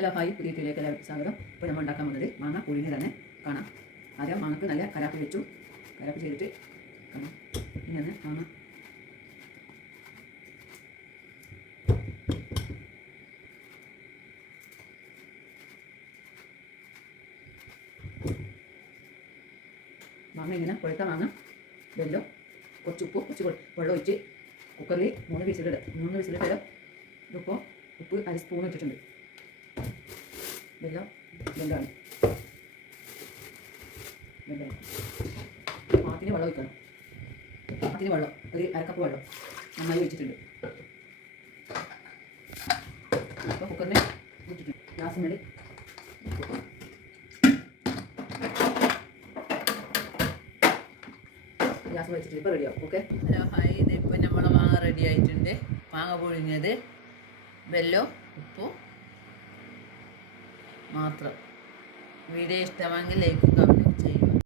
Hello hi, പുതിയ വീഡിയോയിലേക്ക് എല്ലാവർക്കും സ്വാഗതം. ഇപ്പോൾ നമ്മൾ ഉണ്ടാക്കാൻ പോകുന്നത് മാങ്ങ പുഴുങ്ങി തന്നെ കാണാം. ആദ്യം മാങ്ങക്ക് നല്ല കരാപ്പി വെച്ചു. കരാപ്പി ചെയ്തിട്ട് കാണാം. ഇങ്ങനെ മാങ്ങ ഇങ്ങനെ കൊഴുത്ത മാങ്ങ വെള്ളം കുറച്ച് ഉപ്പ് കുറച്ച് വെള്ളം ഒഴിച്ച് കുക്കറിൽ 3 വിസിലിട്ട് ഇതിപ്പോൾ ഉപ്പ് 1 സ്പൂൺ ഇട്ടിട്ടുണ്ട്. വെള്ളമാണ് പാത്തിന് വെള്ളം ഒഴിക്കണം. പാത്തിന് വെള്ളം ഒരു 1/2 കപ്പ് വെള്ളം നന്നായി ഒഴിച്ചിട്ടുണ്ട്. അപ്പോൾ കുക്കറിന് ഇട്ടിട്ടുണ്ട്. ഗ്യാസ് മേടി ഗ്യാസ് വെച്ചിട്ട് ഇപ്പോൾ റെഡിയാവും. ഓക്കെ. ഹലോ ഹായ്, ഇതിപ്പോൾ നമ്മളെ മാങ്ങ റെഡി ആയിട്ടുണ്ട്. മാങ്ങ പുഴുങ്ങിയത് വെല്ലം ഉപ്പും മാത്രം. വീഡിയോ ഇഷ്ടമെങ്കിൽ ലൈക്കും കമൻറ്റും ചെയ്യും.